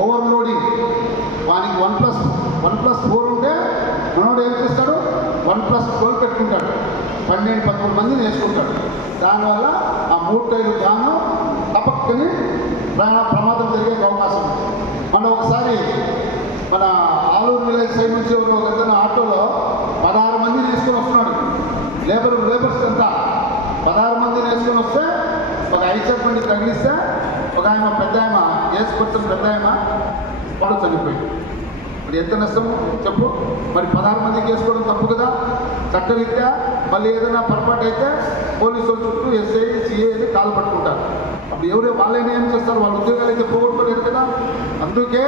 Overloading. వానికి one plus one plus four ఉంటే మనోడు ఏం చేస్తాడు? వన్ ప్లస్ ట్వెల్వ్ పెట్టుకుంటాడు. పన్నెండు పదమూడు మంది నేర్చుకుంటాడు దానివల్ల ఆ మూడు టైర్లు గాను తపక్కని ప్రాణ ప్రమాదం జరిగే అవకాశం ఉంది. మన ఒకసారి మన ఆలూరు విలేజ్ సైడ్ నుంచి ఒక ఆటోలో పదహారు మంది తీసుకొని వస్తున్నాడు. లేబర్ లేబర్స్ అంతా పదహారు మంది నేర్చుకొని వస్తే ఒక ఐచర్ బండి తగిలిస్తే ఒక ఆయన పెద్ద ఆయన ఏసుకొచ్చిన పెద్ద ఆయన వాడు చనిపోయింది మరి ఎంత నష్టం? చెప్పు. మరి పదహారు మందికి వేసుకోవడం తప్పు కదా? చట్టరీత్యా మళ్ళీ ఏదైనా పొరపాటు అయితే పోలీసుల చుట్టూ ఎస్ఐ సిఐ కాలు పట్టుకుంటారు. అప్పుడు ఎవరు వాళ్ళైనా ఏం చేస్తారు? వాళ్ళ ఉద్యోగాలు అయితే పోగొట్టుకోలేరు కదా? అందుకే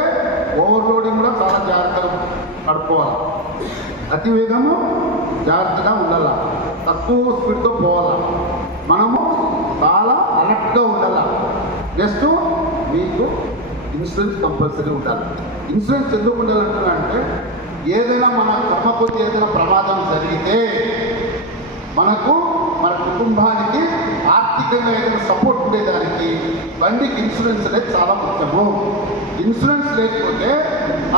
ఓవర్లోడింగ్ కూడా చాలా జాగ్రత్తగా నడుపుకోవాలి. అతి వేగము జాగ్రత్తగా ఉండాల. తక్కువ స్పీడ్తో పోవాలా. మనము చాలా అలర్ట్గా ఉండాలా. నెక్స్ట్ మీకు ఇన్సూరెన్స్ కంపల్సరీ ఉండాలి. ఇన్సూరెన్స్ ఎందుకు ఉండాలంటున్నా అంటే ఏదైనా మన కర్మ కొద్ది ఏదైనా ప్రమాదం జరిగితే మనకు మన కుటుంబానికి ఆర్థికంగా ఏదైనా సపోర్ట్ ఉండేదానికి బండికి ఇన్సూరెన్స్ అనేది చాలా ముఖ్యము. ఇన్సూరెన్స్ లేకపోతే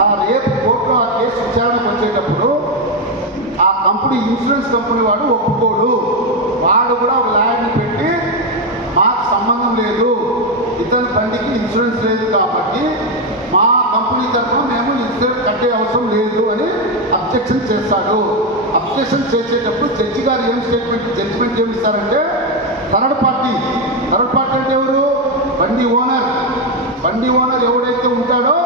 ఆ రేపు కోర్టులో ఆ కేసు విచారణకు వచ్చేటప్పుడు ఆ కంపెనీ ఇన్సూరెన్స్ కంపెనీ వాడు ఒప్పుకోడు. వాడు కూడా ఒక లాయర్ని పెట్టి మాకు సంబంధం లేదు ఇతని బండికి ఇన్సూరెన్స్ లేదు కాబట్టి మా కంపెనీ తరఫున మేము ఇన్సూరెన్స్ కట్టే అవసరం లేదు అని అబ్జెక్షన్ చేస్తాడు అబ్జెక్షన్ చేసేటప్పుడు జడ్జి గారు ఏం స్టేట్మెంట్ జడ్జిమెంట్ ఏమి ఇస్తారంటే థర్డ్ పార్టీ థర్డ్ పార్టీ అంటే ఎవరు? బండి ఓనర్. బండి ఓనర్ ఎవడైతే ఉంటాడో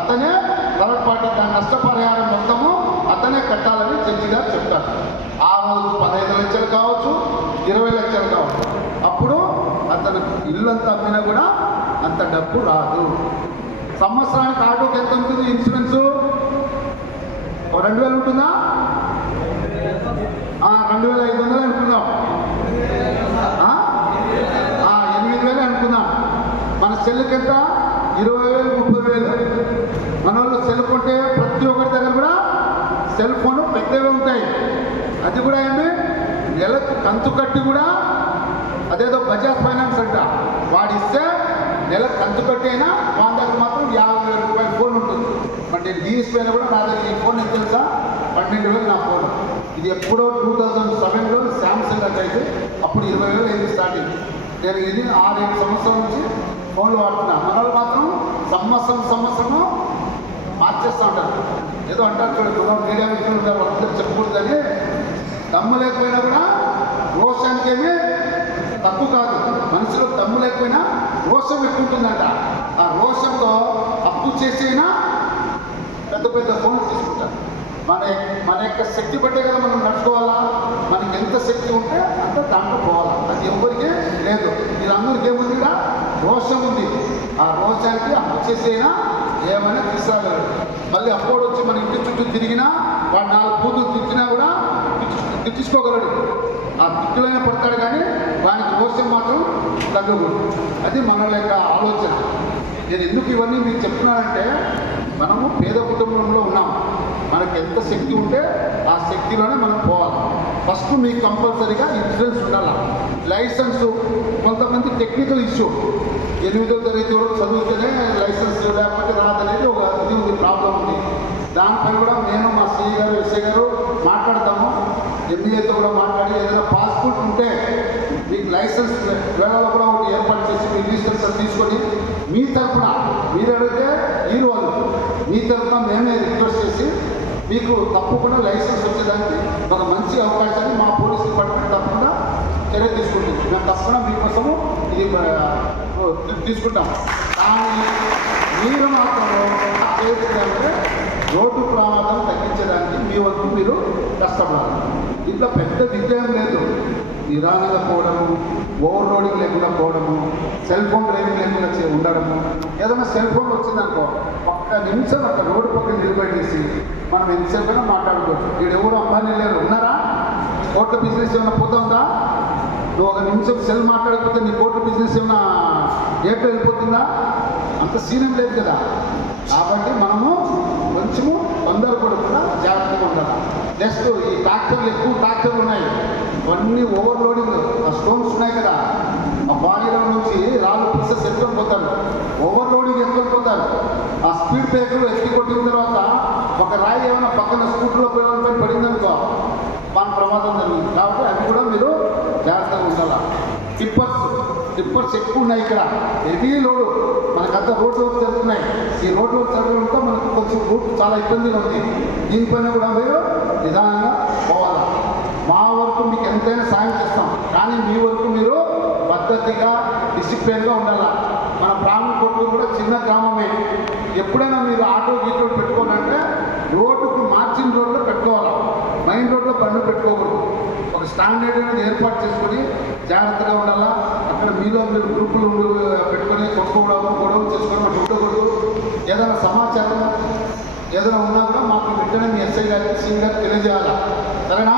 అతనే థర్డ్ పార్టీ దాని నష్టపరిహారం మొత్తము అతనే కట్టాలని జడ్జి గారు చెప్తారు ఆ రోజు పదహైదు లక్షలు కావచ్చు ఇరవై లక్షలు కావచ్చు. అతను అంత అమ్మినా కూడా అంత డబ్బు రాదు. సంవత్సరానికి ఆటోకి ఎంత ఉంటుంది ఇన్సూరెన్స్? ఓ రెండు వేలు ఉంటుందా? రెండు వేల ఐదు వందలు అనుకుందాం ఎనిమిది వేలు అనుకుందాం మన సెల్కి ఎంత? ఇరవై వేలు ముప్పై వేలు. మన వాళ్ళు సెల్ కొంటే ప్రతి ఒక్కరి దగ్గర కూడా సెల్ ఫోన్ పెద్దవి ఉంటాయి. అది కూడా ఏమి? నెలకు కంతు కట్టి కూడా అదేదో బజాజ్ ఫైనాన్స్ అంట. వాడిస్తే నెల కంతు కట్టి అయినా దగ్గర మాత్రం యాభై వేల రూపాయల ఫోన్ ఉంటుంది. మరి నేను తీసిపోయినా కూడా నా దగ్గర ఈ ఫోన్ ఎంత తెలుసా? పన్నెండు వేలు నా ఫోన్. ఇది ఎప్పుడో టూ థౌజండ్ సెవెన్లో శాంసంగ్ అంటే అయితే అప్పుడు ఇరవై వేలు అయింది స్టార్టింగ్. నేను ఇది ఆరేడు సంవత్సరం నుంచి ఫోన్లు వాడుతున్నా. మన మాత్రం సంవత్సరం సంవత్సరము మార్చేస్తూ ఉంటారు. ఏదో అంటారు చూడు మీడియా మిత్రులు ఉంటారు వాళ్ళందరూ కానీ దమ్ము లేకపోయినా కూడా రోషానికి ఏమి తప్పు కాదు. మనిషిలో దమ్ము లేకపోయినా రోషం ఎక్కువంటుందంట. ఆ రోషంతో అప్పు చేసైనా పెద్ద పెద్ద ఫోన్లు తీసుకుంటారు. మన మన యొక్క శక్తి బట్టే కదా మనం నడుచుకోవాలా? మనకి ఎంత శక్తి ఉంటే అంత దాంట్లో పోవాలా? అది ఎవరికి లేదు. వీళ్ళందరికీ ఏముంది కూడా రోషం ఉంది. ఆ రోషానికి అప్పు చేసైనా ఏమైనా తీసుకురాగలరు మళ్ళీ అప్పుడు వచ్చి మన ఇంటి చుట్టూ తిరిగినా వాడు నాలుగు కూతురు తిట్టినా కూడా తిట్టు- తిట్టించుకోగలడు ఆ తిట్టులైన పడతాడు కానీ వానికి దోషం మాత్రం తగ్గకూడదు. అది మన యొక్క ఆలోచన. నేను ఎందుకు ఇవన్నీ మీకు చెప్తున్నానంటే మనము పేద కుటుంబంలో ఉన్నాం. మనకి ఎంత శక్తి ఉంటే ఆ శక్తిలోనే మనం పోవాలి. ఫస్ట్ మీకు కంపల్సరీగా ఇన్సూరెన్స్ ఉండాలి? లైసెన్స్. కొంతమంది టెక్నికల్ ఇష్యూ. ఎనిమిదో తరగతి వరకు చదివితేనే లైసెన్స్ లేకపోతే రాదనేది ఒక ఇది ఉంది ప్రాబ్లం ఉంది. దానిపై కూడా నేను మా సిఈ గారు ఎస్ఐ గారు ఎంబీఏతో కూడా మాట్లాడి ఏదైనా పాస్పోర్ట్ ఉంటే మీకు లైసెన్స్ వేళలో కూడా ఒకటి ఏర్పాటు చేసి మీ రిజిస్ట్రేషన్ తీసుకొని మీ తరఫున మీరు అడిగితే ఈ రోజు మీ తరఫున మేమే రిక్వెస్ట్ చేసి మీకు తప్పకుండా లైసెన్స్ వచ్చేదానికి ఒక మంచి అవకాశాన్ని మా పోలీస్ డిపార్ట్మెంట్ తప్పకుండా చర్య తీసుకుంటుంది. మేము తప్పకుండా మీకోసము ఇది తీసుకుంటాం. కానీ మీరు మాత్రం అంటే రోడ్డు ప్రమాదం తగ్గించడానికి మీ వరకు మీరు కష్టపడాలి. ఇంట్లో పెద్ద విజయం లేదు. నిదానంగా పోవడము ఓవర్ రోడింగ్ లేకుండా పోవడము సెల్ ఫోన్ డ్రైవింగ్ లేకుండా ఉండడము. ఏదైనా సెల్ ఫోన్ వచ్చిందనుకో ఒక్క నిమిషం అక్కడ రోడ్డు పక్కన నిలబెట్టేసి మనం ఎంతసేపైనా మాట్లాడుకోవచ్చు. వీడు ఎవరు అంబానీ లేరు? ఉన్నారా? కోట్ల బిజినెస్ ఏమైనా పోతుందా నువ్వు ఒక నిమిషం సెల్ మాట్లాడకపోతే నీ కోట్ల బిజినెస్ ఏమైనా ఏటో వెళ్ళిపోతుందా అంత సీనం లేదు కదా కాబట్టి మనము కొంచెము తొందరపడకుండా జాగ్రత్తగా జస్ట్ ఈ ట్రాక్టర్లు ఎక్కువ ట్రాక్టర్లు ఉన్నాయి. ఇవన్నీ ఓవర్లోడింగ్ ఆ స్టోన్స్ ఉన్నాయి కదా. ఆ బాడీలో నుంచి రాళ్ళు పీసెస్ ఎత్తుకొని పోతారు. ఓవర్లోడింగ్ ఎత్తుకొని పోతారు. ఆ స్పీడ్ బ్రేకర్లు ఎత్తి కొట్టిన తర్వాత ఒక రాయి ఏమైనా పక్కన స్కూటర్లో పోయిన పడిందనుకో మన ప్రమాదం జరిగింది కాబట్టి అవి కూడా మీరు జాగ్రత్తగా ఉండాలి. టిప్పర్స్ టిప్పర్స్ ఎక్కువ ఉన్నాయి ఇక్కడ. Heavy load. మనకంతా రోడ్లు వర్క్ జరుగుతున్నాయి ఈ రోడ్లు వర్క్ జరగడంతో మనకు కొంచెం రూట్ చాలా ఇబ్బందిగా ఉంది. దీనిపైన కూడా మీరు నిదానంగా పోవాలా? మా వరకు మీకు ఎంతైనా సాయం చేస్తాం. కానీ మీ వరకు మీరు పద్ధతిగా డిసిప్లిన్గా ఉండాలా? మన ప్రాణం కొట్టు కూడా చిన్న గ్రామమే. ఎప్పుడైనా మీరు ఆటో గీటో పెట్టుకోవాలంటే రోడ్డుకు మార్చిన రోడ్లో పెట్టుకోవాలా? మెయిన్ రోడ్లో బండ్లు పెట్టుకోకూడదు. ఒక స్టాండర్డ్ అనేది ఏర్పాటు చేసుకొని జాగ్రత్తగా ఉండాలా? అక్కడ మీలో మీరు గ్రూపులు పెట్టుకొని కొట్టుకోవడం గొడవలు చేసుకోవడం ఉండకూడదు ఏదైనా సమాచారం ఏదైనా ఉన్నా కూడా మాకు వెంటనే మీ ఎస్ఐ గారికి సీఎం గారికి తెలియజేయాలా? సరేనా?